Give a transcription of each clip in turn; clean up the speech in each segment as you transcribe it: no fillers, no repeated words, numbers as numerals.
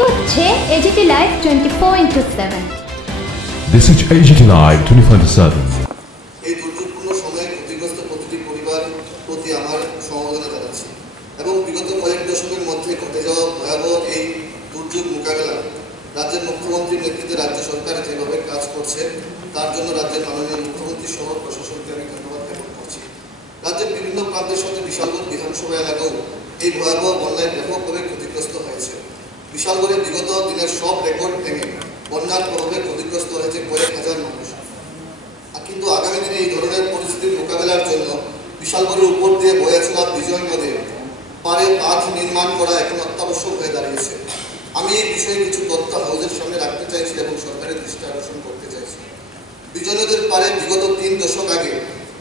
হচ্ছে AGT live 24/7। This is AGT Live 24/7. এই দুর্যোগপূর্ণ সময়ে ক্ষতিগ্রস্ত প্রতিটি পরিবারের প্রতি আমার সমবেদনা জানাচ্ছি এবং বিগত কয়েক দশকের মধ্যে ঘটে যাওয়া ভয়াবহ এই দুর্যোগ মোকাবেলায় রাজ্যের মুখ্যমন্ত্রীর নেতৃত্বে রাজ্য সরকার যেভাবে কাজ করছে তার জন্য রাজ্যের মাননীয় মুখ্যমন্ত্রী সহ প্রশাসনকে আমি ধন্যবাদ জ্ঞাপন করছি। রাজ্যের বিভিন্ন প্রান্তের সাথে বিশালগড় বিধানসভা এলাকাও এই ভয়াবহ বন্যায় ব্যাপকভাবে ক্ষতিগ্রস্ত হয়েছে। বিশালগড়ে বিগত দিনের সব রেকর্ড ভেঙে বন্যার প্রভাবে ক্ষতিগ্রস্ত হয়েছে কয়েক হাজার মানুষ। কিন্তু আগামী দিনে এই ধরনের পরিস্থিতির মোকাবেলার জন্য বিশালগড়ের উপর দিয়ে বয়ে চলা বিজয় নদে পারে বাঁধ নির্মাণ করা এখন অত্যাবশ্যক হয়ে দাঁড়িয়েছে। আমি এই বিষয়ে কিছু তথ্য হাউজের সামনে রাখতে চাইছি এবং সরকারের দৃষ্টি আকর্ষণ করতে চাইছি। বিজয় নদীর পারে বিগত 3 দশক আগে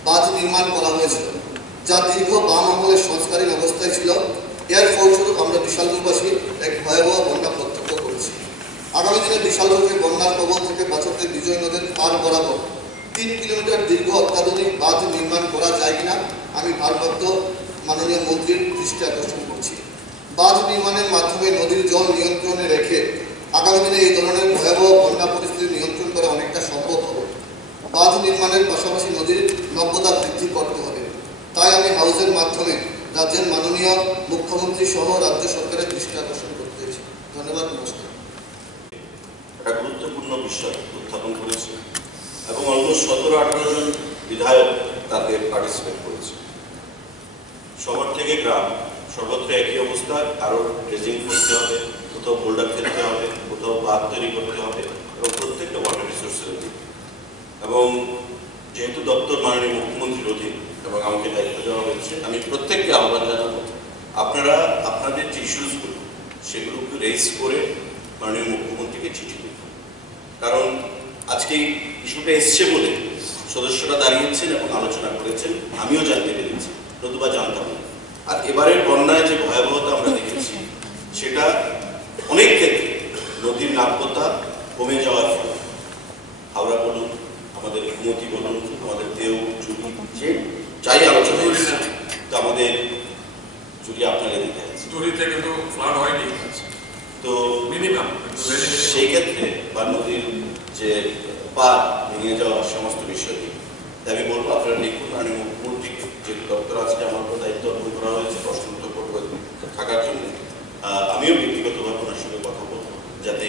বাঁধ নির্মাণ করা হয়েছিল, যা দীর্ঘ বাম আমলের সংস্কারীন অবস্থায় ছিল। এর ফলস্বরূপ আমরা বিশালগড়বাসী এক ভয়াবহ বন্যা প্রত্যক্ষ করেছি। আগামী দিনে বিশালগড়কে বন্যার কবল থেকে বাঁচাতে বিজয় নদীর পার বরাবর 3 কিলোমিটার দীর্ঘ অত্যাধুনিক বাঁধ নির্মাণ করা যায় কিনা আমি ভারপ্রাপ্ত মাননীয় মন্ত্রীর দৃষ্টি আকর্ষণ করছি। বাঁধ নির্মাণের মাধ্যমে নদীর জল নিয়ন্ত্রণে রেখে আগামী দিনে এই ধরনের ভয়াবহ বন্যা পরিস্থিতি নিয়ন্ত্রণ করা অনেকটা সম্ভব হবে। বাঁধ নির্মাণের পাশাপাশি নদীর নব্যতা বৃদ্ধি করতে হবে। তাই আমি হাউসের মাধ্যমে রাজ্যের মাননীয় মুখ্যমন্ত্রী সহ রাজ্য সরকারের দৃষ্টি আকর্ষণ করতে চাইছি। ধন্যবাদ, নমস্কার। একটা গুরুত্বপূর্ণ বিষয় উত্থাপন করেছে এবং অলমোস্ট 17-18 জন বিধায়ক তাতে পার্টিসিপেট করেছে। শহর থেকে গ্রাম সর্বত্র একই অবস্থা। কারো ড্রেজিং করতে হবে, কোথাও বোল্ডার ফেলতে হবে, কোথাও বাঁধ তৈরি করতে হবে এবং প্রত্যেকটা ওয়াটার রিসোর্সের অধীন। এবং যেহেতু দপ্তর মাননীয় মুখ্যমন্ত্রীর অধীন এবং আমাকে দায়িত্ব দেওয়া হয়েছে, আমি প্রত্যেককে আহ্বান জানাবো আপনারা আপনাদের যে ইস্যুসগুলো সেগুলোকে রেজ করে মাননীয় মুখ্যমন্ত্রীকে চিঠি লিখুন। কারণ আজকে এই ইস্যুটা এসছে বলে সদস্যরা দাঁড়িয়েছেন এবং আলোচনা করেছেন, আমিও জানতে পেরেছি, নতুবা জানতাম না। আর এবারের বন্যায় যে ভয়াবহতা আমরা দেখেছি সেটা অনেক ক্ষেত্রে নদীর নাব্যতা কমে যাওয়ার ফলে, হাওড়া বলুন, আমাদের ঘুমতি বলুন, আমাদের দেও জুড়ি, যে যাই আলোচনা তো আমাদের জুড়ি আপনারা দিতে আছে জুড়িতে কিন্তু ফ্লাড হয়নি, তো মিনিমাম সেই ক্ষেত্রে বা নদীর যে পার ভেঙে যাওয়ার সমস্ত বিষয় নিয়ে আমি বলবো আপনারা লিখুন। আমি মুখ্যমন্ত্রী যে দপ্তর আজকে আমার উপর দায়িত্ব অর্পণ করা হয়েছে প্রশ্নোত্তর থাকার জন্য, আমিও ব্যক্তিগতভাবে ওনার সঙ্গে কথা বলবো যাতে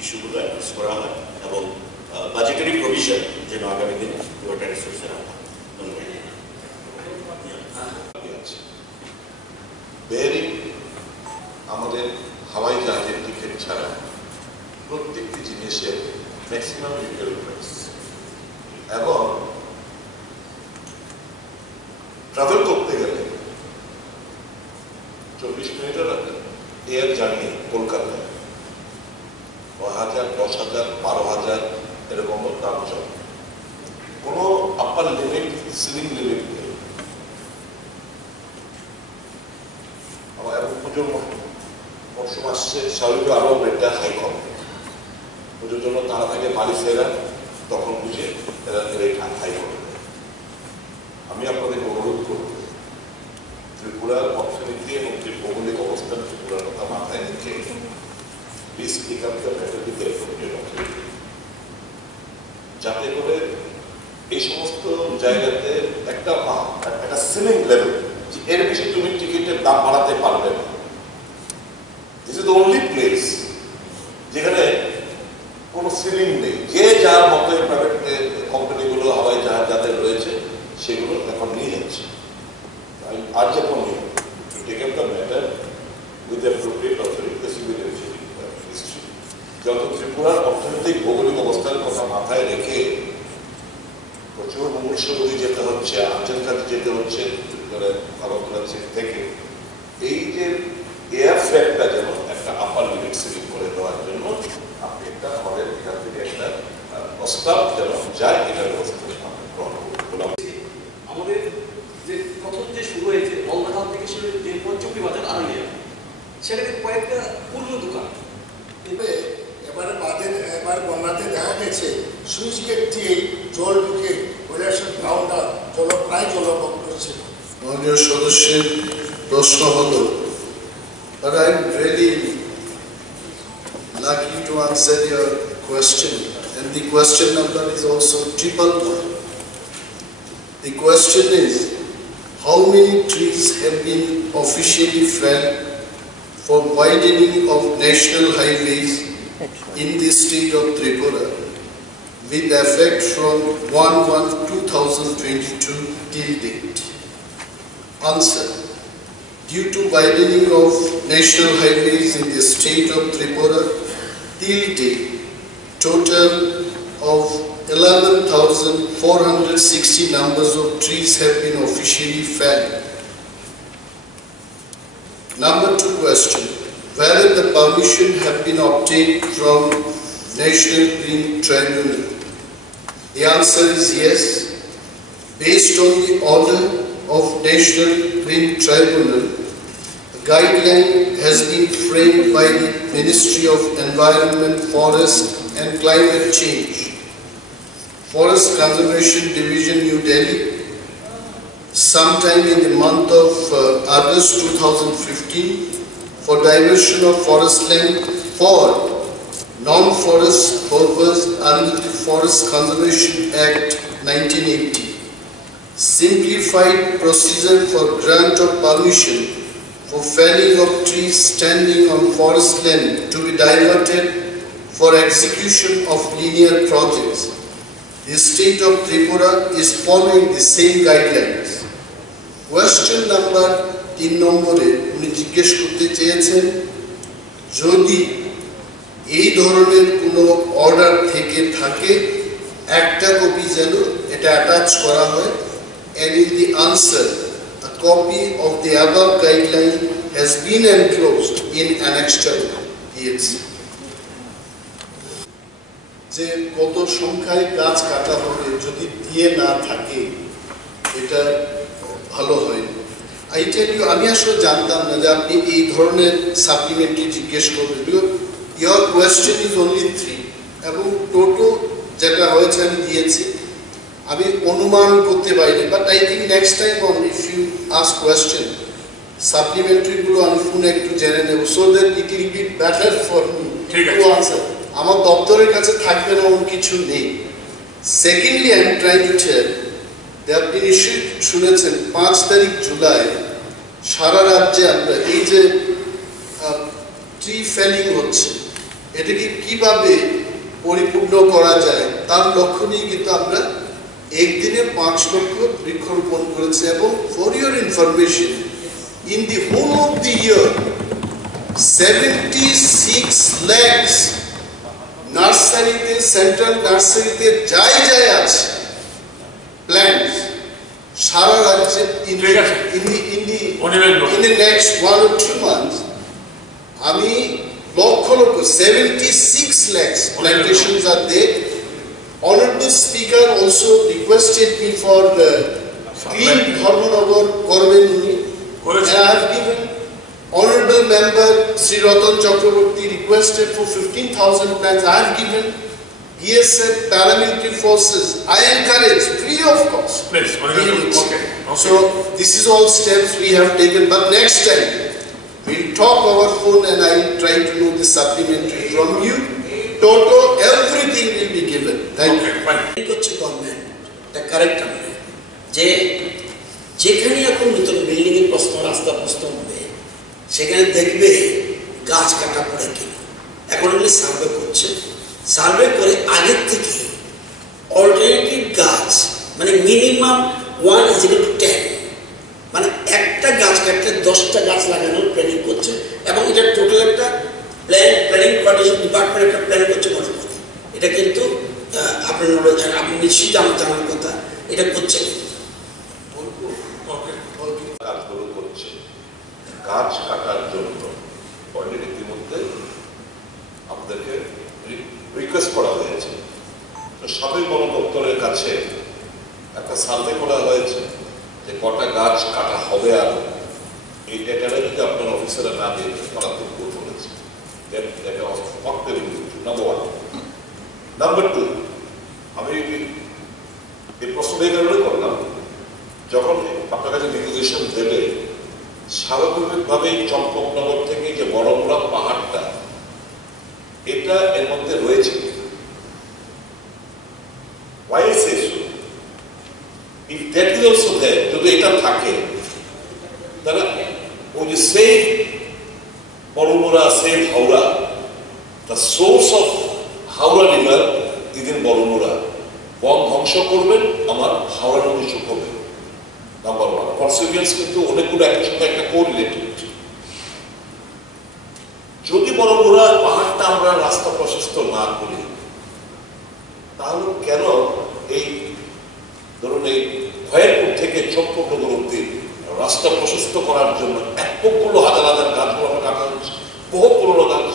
ইস্যুগুলো অ্যাড্রেস করা হয় এবং বাজেটারি প্রভিশন যেন আগামী দিনে ওয়াটার রিসোর্সের আমাদের হাওয়াই জাহাজের টিকিট ছাড়া প্রত্যেকটি জিনিসের ম্যাক্সিমাম রিটেল প্রাইস এবং ট্রাভেল করতে গেলে 24 মিনিটের এয়ার জার্নি কলকাতায় 9,000, 10,000, 12,000 এরকম দাম চলে। কোনো আপার লিমিট, সিলিং লিমিট নেই। আমার এখন পুজোর মরশুম আসছে, স্বাভাবিক আরো রেটটা হাই কম। পুজোর জন্য তারা থাকে বাড়ি ফেরা, তখন বুঝে এরা রেট হাই করে। আমি আপনাদের অনুরোধ করব ত্রিপুরার অর্থনীতি এবং ভৌগোলিক অবস্থান ত্রিপুরার কথা মাথায় রেখে রিস্ক টিকাপটা ভেতর দিকে যাতে করে এই সমস্ত জায়গাতে একটা সিলিং লেভেল, এর বেশি তুমি টিকিটের দাম বাড়াতে পারবে না। This is the only place যেখানে কোনো সিলিং নেই। যে যার মতো প্রাইভেট কোম্পানিগুলো হাওয়াই জাহাজ যাদের রয়েছে সেগুলো এখন নিয়ে যাচ্ছে। আর যখন take up the matter with appropriate authority, যত ত্রিপুরার অর্থনৈতিক ভৌগোলিক অবস্থার কথা মাথায় রেখে প্রচুর মুমূর্ষবতী যেতে হচ্ছে, আঞ্চলকাতে যেতে হচ্ছে আগরতলা থেকে, এই যে এয়ার ফ্রেটটা যেন একটা আপার লিমিট সিলিং করে দেওয়ার জন্য আপনি একটা আমাদের এখান থেকে একটা প্রস্তাব যেন যায়, এটার ব্যবস্থা গ্রহণ করলাম। আমাদের যে প্রথম যে শুরু হয়েছে বলদাখাল থেকে শুরু যে পঞ্চমী বাজার আড়ালিয়া, সেখানে কয়েকটা পূর্ণ দোকান। এবার বন্যাতে দেখা গেছে সুইচ গেট দিয়ে জল ঢুকে কৈলাসের গ্রাউন্ডটা প্রায় জলমগ্ন ছিল। মাননীয় সদস্যের প্রশ্ন হলো, but I'm really lucky to answer your question, and the question number is also 111. The question is, how many trees have been officially felled for widening of national highways in the state of Tripura with effect from 1/1/2022 till date? Answer. Due to widening of national highways in the state of Tripura till date, total of 11,460 numbers of trees have been officially felled. Number 2 question, whether the permission have been obtained from National Green Tribunal. The answer is yes. Based on the order of National Green Tribunal, a guideline has been framed by the Ministry of Environment, Forest and Climate Change, Forest Conservation Division, New Delhi, sometime in the month of August 2015 for diversion of forest land for non-forest purpose under the Forest Conservation Act 1980. Simplified procedure for grant of permission for felling of trees standing on forest land to be diverted for execution of linear projects. The state of Tripura is following the same guidelines. Question number 3 নম্বরে উনি জিজ্ঞেস করতে চেয়েছেন, যদি এই ধরনের কোনো অর্ডার থেকে থাকে একটা কপি যেন এটা অ্যাটাচ করা হয়, and in the answer a copy of the above guideline has been enclosed in annexure দিয়েছে। যে কত সংখ্যায় গাছ কাটা হবে যদি দিয়ে না থাকে এটা ভালো হয়। I tell you, আমি আসলে জানতাম না যে আপনি এই ধরনের সাপ্লিমেন্টারি জিজ্ঞেস করবেন। Your question is only 3 এবং টোটো যেটা হয়েছে আমি দিয়েছি, আমি অনুমান করতে পারিনি, but I think next time on if you ask question supplementary গুলো আমি ফোনে একটু জেনে নেব, so that it will be better for me to answer. আমার দপ্তরের কাছে থাকবে না এমন কিছু নেই। Secondly I am trying to tell যে আপনি নিশ্চয়ই শুনেছেন 5 তারিখ জুলাই সারা রাজ্যে আমরা এই যে ট্রি ফেলিং হচ্ছে এটাকে কিভাবে পরিপূর্ণ করা যায় তার লক্ষ্য নিয়ে কিন্তু আমরা একদিনে 5 লক্ষ বৃক্ষরোপণ করেছি। এবং for your information, in the whole of the year 76 lakhs নার্সারিতে, সেন্ট্রাল নার্সারিতে যাই আছে প্ল্যান্টস সারা রাজ্যে in the next 1 or 2 months আমি লক্ষ 76 lakhs plantations are there. Honorable Speaker also requested me for clean Dharmanagar Korben Uni, and I have given. Honorable Member Sri Ratan Chakraborty requested for 15,000 plants. I have given. BSF paramilitary forces, I encourage free of cost. Please, okay. So this is all steps we have taken, but next time we'll talk our phone and I'll try to know the supplementary from you. Total, everything will be given. Thank you. Government, the correct যে যেখানে এখন নতুন বিল্ডিং এর প্রশ্ন, রাস্তা প্রশ্ন হবে, সেখানে দেখবে গাছ কাটা পড়ে কিনা। এখন এগুলি সার্ভে করছে, সার্ভে করে আগের থেকে অল্টারনেটিভ গাছ মানে মিনিমাম 1:10, মানে একটা গাছ কাটতে 10টা গাছ লাগানোর প্ল্যানিং করছে। এবং এটা টোটাল একটা প্ল্যানিং কোঅর্ডিনেশন ডিপার্টমেন্ট একটা প্ল্যান করছে বর্তমানে। এটা কিন্তু আপনার আপনি নিশ্চিত আমার জানার কথা, এটা করছে কাজগুলো করছে। গাছ কাটার জন্য অলরেডি ইতিমধ্যে আপনাদেরকে রিকোয়েস্ট করা হয়েছে। সাবেক বন দপ্তরের কাছে একটা সার্ভে করা হয়েছে যে কটা গাছ কাটা হবে, আর এই ডেটাটা যদি আপনার অফিসাররা না দিয়ে তারা খুব ভুল বলেছে। নাম্বার 1। নাম্বার 2, আমি এই প্রশ্নটা এই কারণে করলাম, যখন আপনার কাছে নির্দেশন দেবে স্বাভাবিকভাবেই চম্পকনগর থেকে যে বড়মুড়া পাহাড়টা, এটা মধ্যে রয়েছে। Why I say so? If that is also there, যদি এটা থাকে, তাহলে ওই যে সেভ বড়মুড়া, সেভ Howrah, the source of Howrah river is in Baramura. বন ধ্বংস করবেন, আমার হাওড়া নদী শুকোবে। নাম্বার ওয়ান কনসিকুয়েন্স কিন্তু অনেকগুলো একটার সঙ্গে একটা কোরিলেটেড। যদি বড়মুড়া পাহাড়টা আমরা রাস্তা প্রশস্ত না করি, তাহলে কেন এই ধরুন এই খয়েরপুর থেকে চক্রনগর অব্দি রাস্তা প্রশস্ত করার জন্য একগুলো হাজার হাজার গাছগুলো কাটা হচ্ছে, বহু পুরোনো গাছ।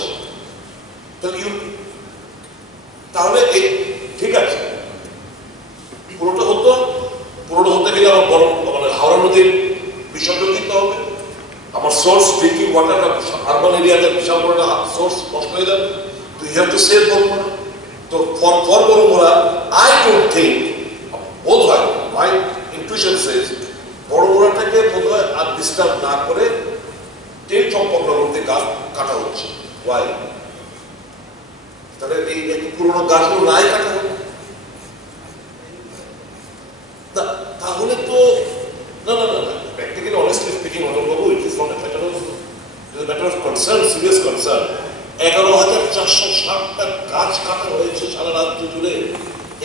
তাহলে এই ঠিক আছে, পুরোটা হতে গেলে আমার বড় মানে হাওড়া নদীর বিসর্জন দিতে হবে। আমার সোর্স ড্রিঙ্কিং ওয়াটার আরবান এরিয়াতে বিশাল বড় সোর্স নষ্ট হয়ে যাবে। তো you have to save Baramura. তো for Baramura I don't think, বোধ হয় মাই ইনটুইশন সেজ বড়মুড়াটাকে বোধ হয় আর ডিস্টার্ব না করে ট্রেন চম্পকনগরতে গাছ কাটা হচ্ছে। ওয়াই? তাহলে এই পুরোনো গাছগুলো নাই কাটা হবে, তাহলে তো না না না প্র্যাকটিক্যালি অনেস্টলি স্পিকিং অনলবাবু, it is not a matter of concern, serious concern. 11,460টা গাছ কাটা হয়েছে সারা রাজ্য জুড়ে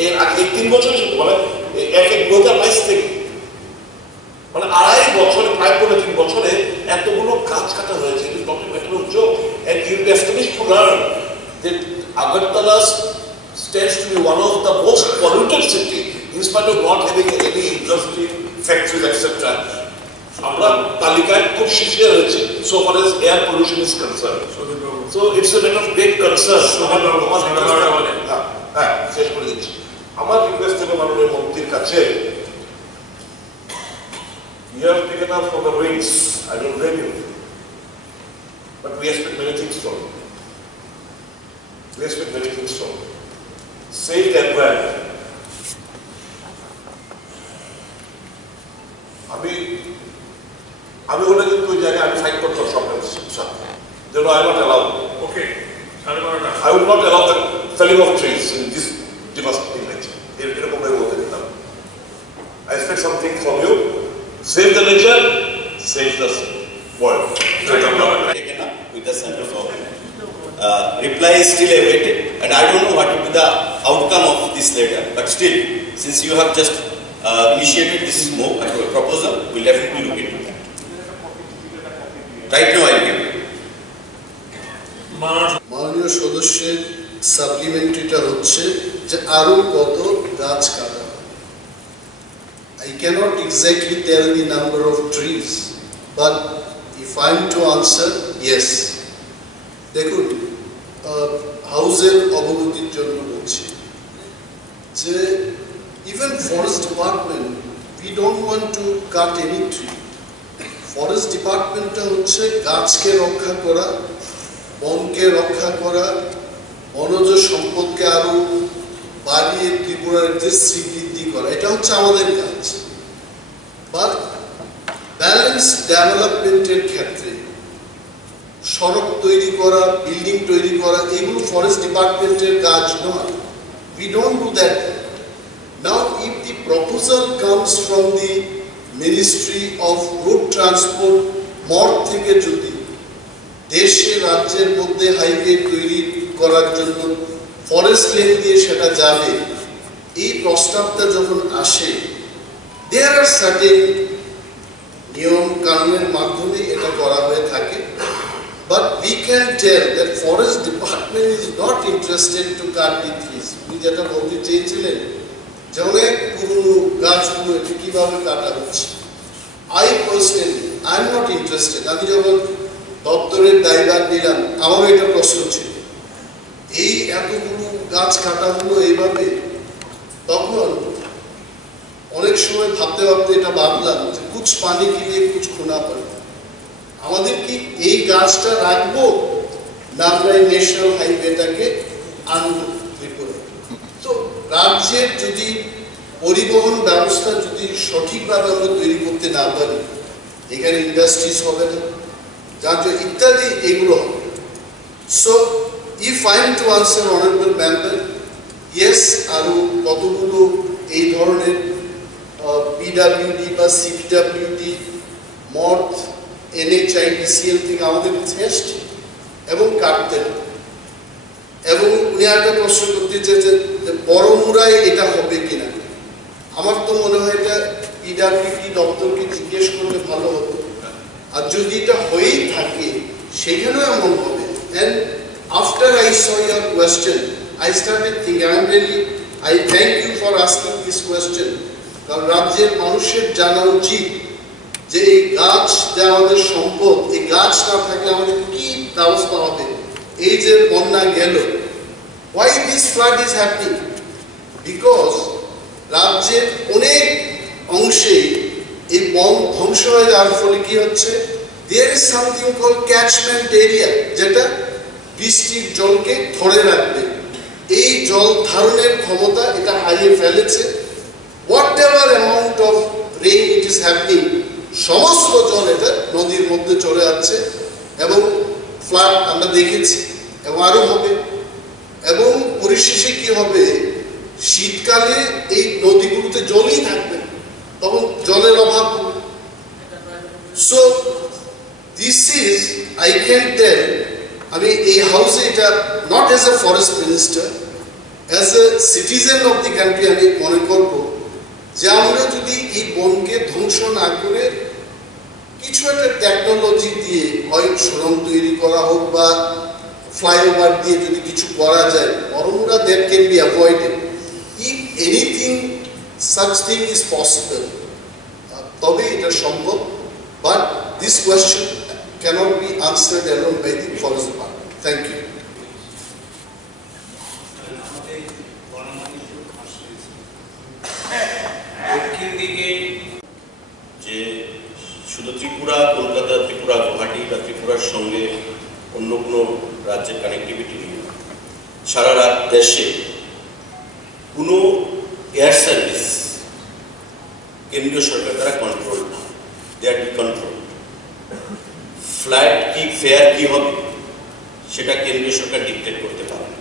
এর আগে 3 বছরে, শুধু মানে 2022 থেকে মানে 2.5 বছরে, প্রায় 3 বছরে এতগুলো গাছ কাটা হয়েছে। It is not a matter of joke. And you be astonished to learn that Agartala stands to be one of the most polluted city in spite of not having any industry, factories, etc. আমরা তালিকায় খুব শীর্ষে রয়েছে so far as air pollution is concerned. So it's a matter of great concern. হ্যাঁ, শেষ করে দিচ্ছি। আমার রিকোয়েস্ট হবে মাননীয় মন্ত্রীর কাছে, you have taken up from the wings, I don't blame you, but we expect many things from you. We expect many things from you. Save the environment. আমি হলে কিন্তু ওই জায়গায় আমি ফাইট করতাম সরকারের সাথে, যেন I not allow. Okay. 12:30. I would not allow the felling of trees in this devastating nature. এরকম ভাবে বলতে দিতাম। I expect something from you. Save the nature, save the world. Taken up with the central government. Reply is still awaited, and I don't know what will be the outcome of this letter. But still, since you have just initiated this move and your proposal, we'll definitely look into that. Right now, I will. মাননীয় সদস্যের সাপ্লিমেন্টারিটা হচ্ছে যে আরো কত গাছ কাটা। I cannot exactly tell the number of trees, but if I am to answer, yes. দেখুন, হাউসের অবগতির জন্য বলছি যে even forest department, we don't want to cut any tree. Forest ডিপার্টমেন্টটা হচ্ছে গাছকে রক্ষা করা, বনকে রক্ষা করা, বনজ সম্পদকে আরো বাড়িয়ে ত্রিপুরার যে শ্রীবৃদ্ধি করা, এটা হচ্ছে আমাদের কাজ। বাট ব্যালেন্স ডেভেলপমেন্টের ক্ষেত্রে সড়ক তৈরি করা, বিল্ডিং তৈরি করা, এগুলো ফরেস্ট ডিপার্টমেন্টের কাজ নয়। We don't do that. Now, if the proposal comes from the Ministry of Road Transport, মঠ থেকে যদি দেশে রাজ্যের মধ্যে হাইওয়ে তৈরি করার জন্য ফরেস্ট লেন দিয়ে সেটা যাবে, এই প্রস্তাবটা যখন আসে, there are certain নিয়ম কানুনের মাধ্যমে এটা করা হয়ে থাকে। But we can tell that forest department is not interested to cut the trees. উনি যেটা বলতে চেয়েছিলেন যে অনেক পুরনো গাছগুলো এটা কিভাবে কাটা হচ্ছে, I personally I am not interested. আমি যখন দপ্তরের দায়ভার নিলাম, আমারও এটা প্রশ্ন ছিল, এই এতগুলো গাছ কাটা হলো এইভাবে। তখন অনেক সময় ভাবতে ভাবতে এটা ভাবলাম যে কুছ পানি কি লিয়ে কুছ খোনা পড়ে। আমাদের কি এই গাছটা রাখবো না আমরা এই ন্যাশনাল হাইওয়েটাকে আনবো ত্রিপুরা? তো রাজ্যের যদি পরিবহন ব্যবস্থা যদি সঠিকভাবে আমরা তৈরি করতে না পারি, এখানে ইন্ডাস্ট্রিজ হবে না, যার ইত্যাদি এগুলো হবে। So if I am to answer honorable member, yes, আরো কতগুলো এই ধরনের PWD বা CPWD মদ NHIDCL থেকে আমাদের টেস্ট এবং কাটতেন, এবং উনি একটা প্রশ্ন করতে চেয়েছেন যে বড়মুড়ায় এটা হবে কিনা। আমার তো মনে হয় এটা PWD দপ্তরকে জিজ্ঞেস করলে ভালো হতো, আর যদি এটা হয়েই থাকে সেখানেও এমন হবে। And after I saw your question, I started thinking, I thank you for asking this question, কারণ রাজ্যের মানুষের জানা উচিত যে এই গাছ যে আমাদের সম্পদ, এই গাছ না থাকলে আমাদের কি ব্যবস্থা হবে। এই যে বন্যা গেল, why this flood is happening? Because রাজ্যের অনেক অংশে এই বন ধ্বংস হয়ে যাওয়ার ফলে কি হচ্ছে, there is something called catchment area, যেটা বৃষ্টির জলকে ধরে রাখবে। এই জল ধারণের ক্ষমতা এটা হারিয়ে ফেলেছে। whatever amount of rain it is happening, সমস্ত জল এটা নদীর মধ্যে চলে যাচ্ছে, এবং ফ্লাড আমরা দেখেছি এবং আরো হবে। এবং পরিশেষে কি হবে, শীতকালে এই নদীগুলোতে জলই থাকবে, তখন জলের অভাব হবে। So this is, I can tell, আমি এই হাউসে এটা not as a forest minister, as a citizen of the country আমি মনে করব যে আমরা যদি এই বনকে ধ্বংস না করে কিছু একটা টেকনোলজি দিয়ে, হয় সুড়ঙ্গ তৈরি করা হোক বা ফ্লাইওভার দিয়ে যদি কিছু করা যায়, Baramura that can be avoided. If anything such thing is possible, তবে এটা সম্ভব। But this question cannot be answered alone by the forest department. Thank you. যে শুধু ত্রিপুরা, কলকাতা, ত্রিপুরা, গুয়াহাটি বা ত্রিপুরার সঙ্গে অন্য কোনো রাজ্যের কানেক্টিভিটি নেই, সারা দেশে কোনো এয়ার সার্ভিস কেন্দ্রীয় সরকার দ্বারা কন্ট্রোল না, দে আর কন্ট্রোল। ফ্লাইট কি, ফেয়ার কি হবে সেটা কেন্দ্রীয় সরকার ডিক্টেট করতে পারে না।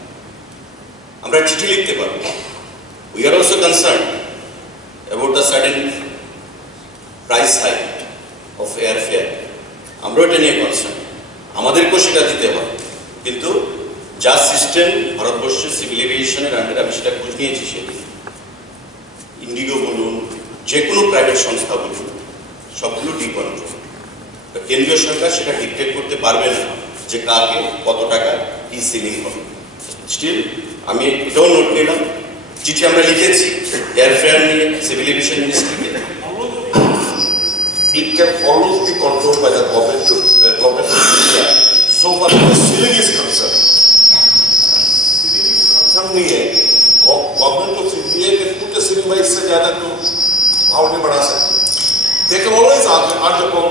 আমরা চিঠি লিখতে পারবো, we are also concern about the sudden price hike of air fair, আমরাও এটা নিয়ে কনসার্ন, আমাদেরকেও সেটা দিতে হয়। কিন্তু যা সিস্টেম ভারতবর্ষের সিভিল এভিয়েশনের আন্ডারে, আমি সেটা খোঁজ নিয়েছি, সেদিন ইন্ডিগো বলুন, যে কোনো প্রাইভেট সংস্থা বলুন, সবগুলো ডিকন্ট্রোল। কেন্দ্রীয় সরকার সেটা ডিক্টেট করতে পারবে না যে কাকে কত টাকা কি সিলিং হবে। স্টিল আমি এটাও নোট নিলাম, চিঠি আমরা লিখেছি এয়ারফেয়ার নিয়ে সিভিল এভিয়েশন মিনিস্ট্রিকে। It can always be controlled by the government of India, so far as the ceiling is concerned. Government of India can put a ceiling by इससे ज़्यादा तो भाव नहीं बढ़ा सकते. They can always urge upon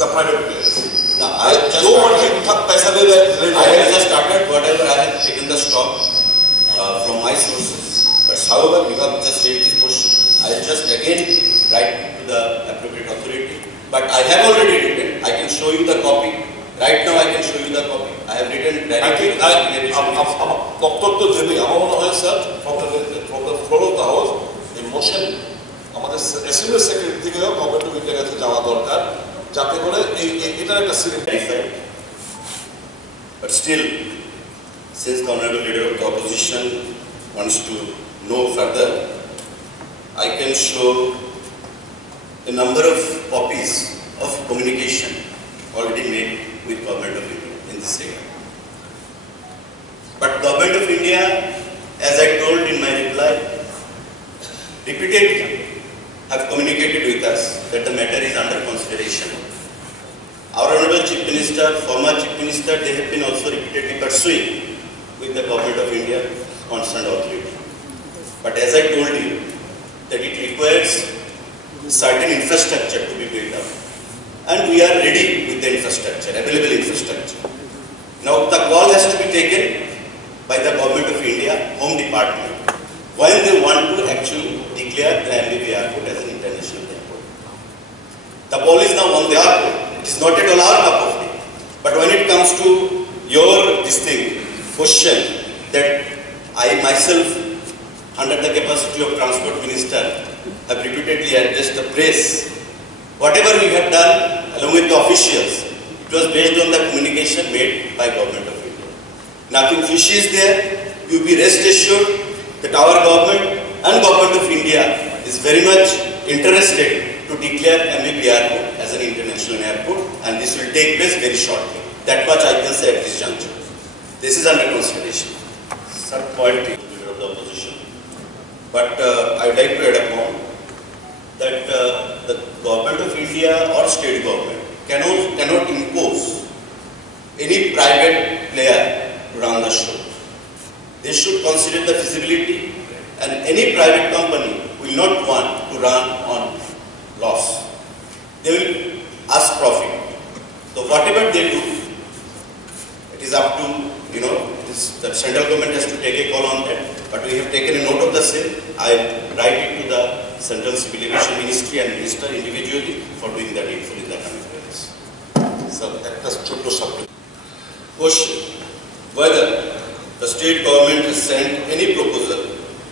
the private players. Now, I just जो मर्जी पैसा दे दे. I have just started whatever I have taken the stock from my sources. But however, you have just raised this question, I will just again write to the appropriate authority. But I have already written. I can show you the copy. Right now, I can show you the copy. I have written directly. Doctor তো দেবে, আমার মনে হয় sir from the floor of the house, a motion আমাদের assembly secretary থেকে government of ইন্ডিয়ার কাছে যাওয়া দরকার, যাতে করে এটার একটা series. But still, since the honorable leader of the opposition wants to know further, I can show a number of copies of communication already made with Government of India in this area. But Government of India, as I told in my reply, repeatedly have communicated with us that the matter is under consideration. Our Honorable Chief Minister, former Chief Minister, they have been also repeatedly pursuing with the Government of India concerned authority. But as I told you, that it requires certain infrastructure to be built up. And we are ready with the infrastructure, available infrastructure. Now the call has to be taken by the Government of India, Home Department, when they want to actually declare the MBB airport as an international airport. The ball is now on their court. It is not at all our cup of tea. But when it comes to your this thing, question that I myself, under the capacity of Transport Minister, have repeatedly addressed the press. Whatever we have done along with the officials, it was based on the communication made by Government of India. Nothing fishy is there. You be rest assured that our government and Government of India is very much interested to declare MEP Airport as an international airport, and this will take place very shortly. That much I can say at this juncture. This is under consideration. Some point of the opposition, but I would like to add upon that the Government of India or state government cannot impose any private player to run the show. They should consider the feasibility, and any private company will not want to run on loss. They will ask profit. So whatever they do, it is up to, the central government has to take a call on that. But we have taken a note of the same. I write it to the Central Civil Aviation Ministry and Minister individually for doing the needful in the coming days. So that is true subject. Question: whether the state government has sent any proposal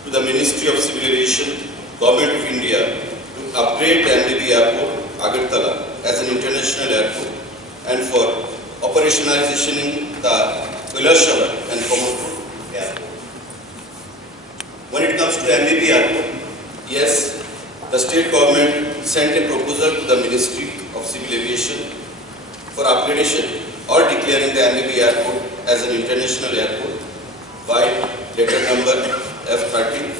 to the Ministry of Civil Aviation, Government of India, to upgrade the MEP Airport, Agartala, as an international airport, and for operationalization in the Vilashavar and Komapur Airport. When it comes to MEP Airport, yes, the state government sent a proposal to the Ministry of Civil Aviation for upgradation or declaring the MEP Airport as an international airport by letter number F30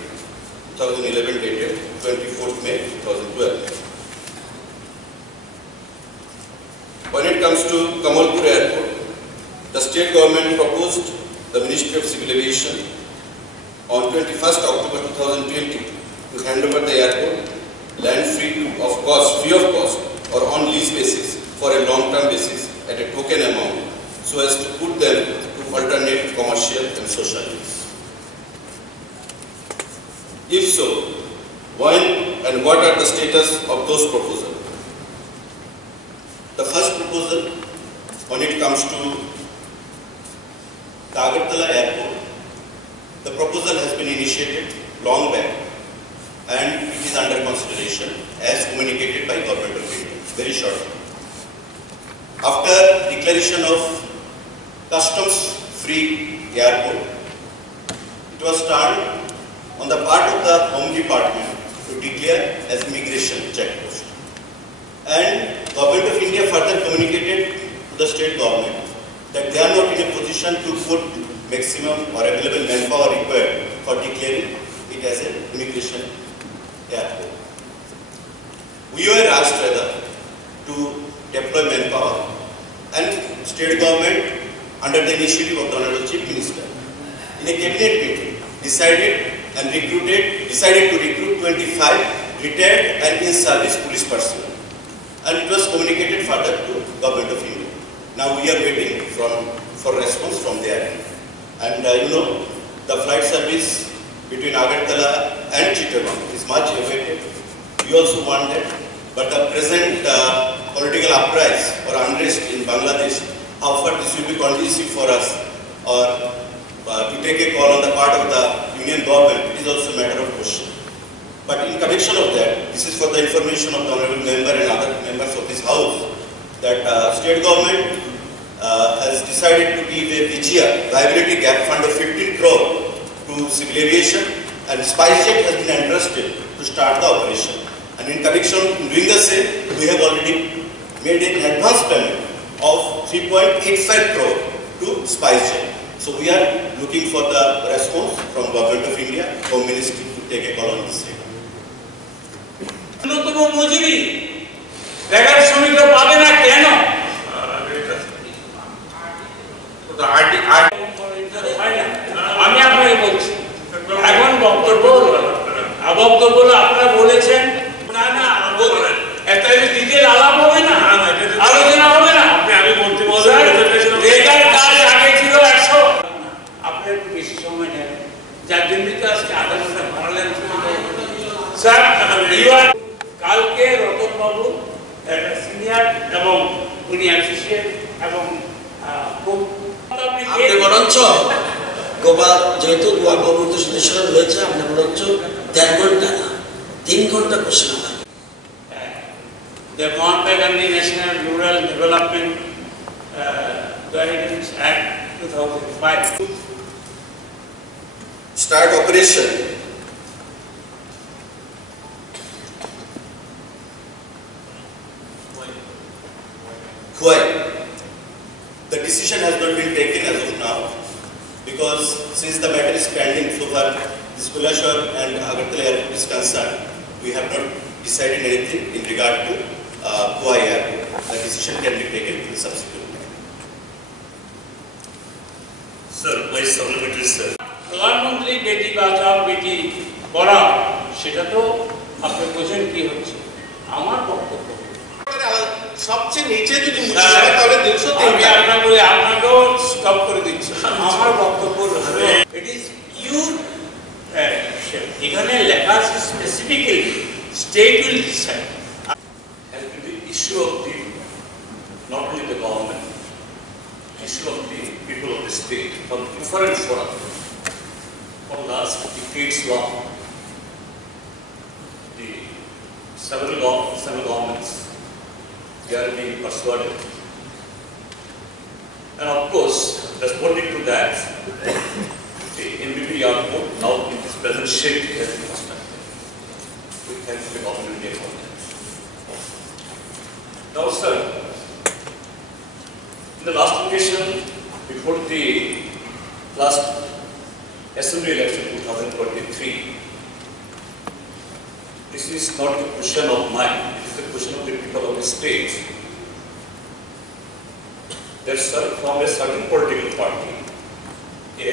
2011 dated 24th May 2012. When it comes to Kamalpur Airport, the state government proposed the Ministry of Civil Aviation on 21st October 2020 to hand over the airport land free of cost or on lease basis for a long-term basis at a token amount, so as to put them to alternate commercial and social use. If so, when and what are the status of those proposals? The first proposal, when it comes to the Agartala Airport, the proposal has been initiated long back and it is under consideration as communicated by Government of India very shortly. After declaration of customs-free airport, it was turned on the part of the Home Department to declare as immigration checkpost. And Government of India further communicated to the state government that they are not in a position to put maximum or available manpower required for declaring it as an immigration airport. We were asked rather to deploy manpower, and state government, under the initiative of the Honorable Chief Minister, in a cabinet meeting, decided to recruit 25 retired and in-service police personnel, and it was communicated further to Government of India. Now we are waiting for response from their end. And the flight service between Agartala and Chittagong is much awaited. We also want that, but the present political uprising or unrest in Bangladesh, how far this will be conducive for us, or to take a call on the part of the Union government, it is also a matter of question. But in connection of that, this is for the information of the Honorable Member and other members of this House, that state government has decided to give a VGR, Viability Gap Fund of 15 crore to civil aviation, and SpiceJet has been entrusted to start the operation. And in connection in doing the same, we have already made an advance payment of 3.85 crore to SpiceJet. So we are looking for the response from Government of India, Home Ministry, to take a call on this same. ন্যূনতম মজুরি বেকার শ্রমিকরা পাবে না কেন? আমি আপনাকে বলছি, এখন বক্তব্য আপনারা বলেছেন, না একটা ডিটেল আলাপ হবে না, আলোচনা হবে না। আমি বলতে বেকার কাজ আগে ছিল 100, আপনার একটু বেশি সময় নেন, যার জন্য তো আজকে আধা ঘন্টা বাড়ালেন। স্যার, কালকে রতন বাবু সিনিয়র এবং উনি অ্যাসোসিয়েট এবং আপনি বরঞ্চ গোয়া যেহেতু গোয়া গভর্নমেন্টের সদস্যরা রয়েছে, আমরা বরঞ্চ 1.5 ঘন্টা না 3 ঘন্টা কোশ্চেন আবার The Mahatma Gandhi National Rural Development Guidance Act 2005. Start operation. Why? The decision has not been taken as of now because since the matter is pending so far this Bhubaneswar and Agartala airport is concerned, we have not decided anything in regard to Goa airport. The decision can be taken in the subsequent time. Sir, my supplementary sir. প্রধানমন্ত্রী বেটি বাঁচাও বেটি পড়াও, সেটা তো আপনি বোঝেন কি হচ্ছে। আমার বক্তব্য সবচেয়ে নিচে যদি মুছে যায় তাহলে 203 আপনাকেও স্টপ করে দিচ্ছি। আমার বক্তব্য হলো ইট ইজ ইউর এখানে লেখা আছে specifically state will decide has been the issue of the, not only the government, issue of the people of the state from different fora for last decades long. The several governments, they are being persuaded. And of course, responding to that, the MBB airport now in this present shape has been constructed. We thank the government of India for that. Now, sir, in the last occasion, before the last Assembly election 2023, this is not a question of mine, it is a question of the people of the state. That from a certain political party, a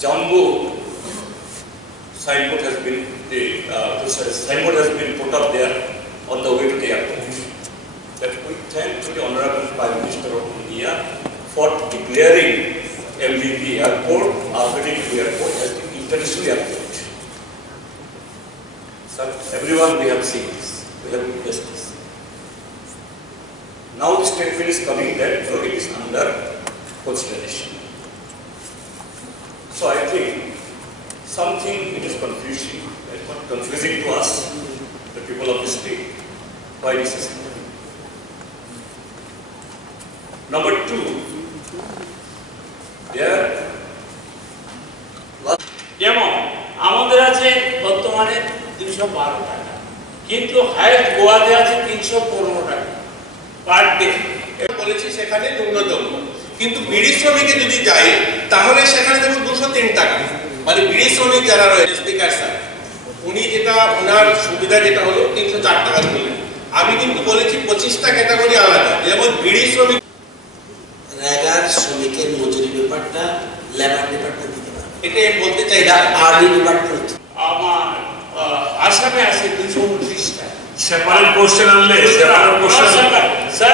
jumbo signboard has been put up there on the way to the airport. That we thank to the Honorable Prime Minister of India for declaring MBB airport, Albany airport as the international airport. So everyone we have seen this, we have witnessed this. Now the statement is coming that it is under consideration. So I think something it is confusing to us, the people of the state. Why this is happening? Number two, যেমন আমাদের আছে বর্তমানে 212 টাকা, কিন্তু হাইস্ট গোয়াতে আছে 315 টাকা per day. বলেছি সেখানে ন্যূনতম, কিন্তু বিড়ি শ্রমিকে যদি যাই তাহলে সেখানে দেখুন 203 টাকা। মানে বিড়ি শ্রমিক যারা রয়েছে, স্পিকার স্যার উনি যেটা ওনার সুবিধা যেটা হলো 304 টাকা বললেন, আমি কিন্তু বলেছি 25টা ক্যাটাগরি আলাদা, যেমন বিড়ি শ্রমিক রেগার শ্রমিকের মজুরি ব্যাপারটা লেবার ডিপার্টমেন্ট দিতে পারে, এটা বলতে চাই এটা আরডি ডিপার্টমেন্ট। আমার আসামে আছে 229 টাকা। সেপারেট কোশ্চেন আনলে সেপারেট কোশ্চেন স্যার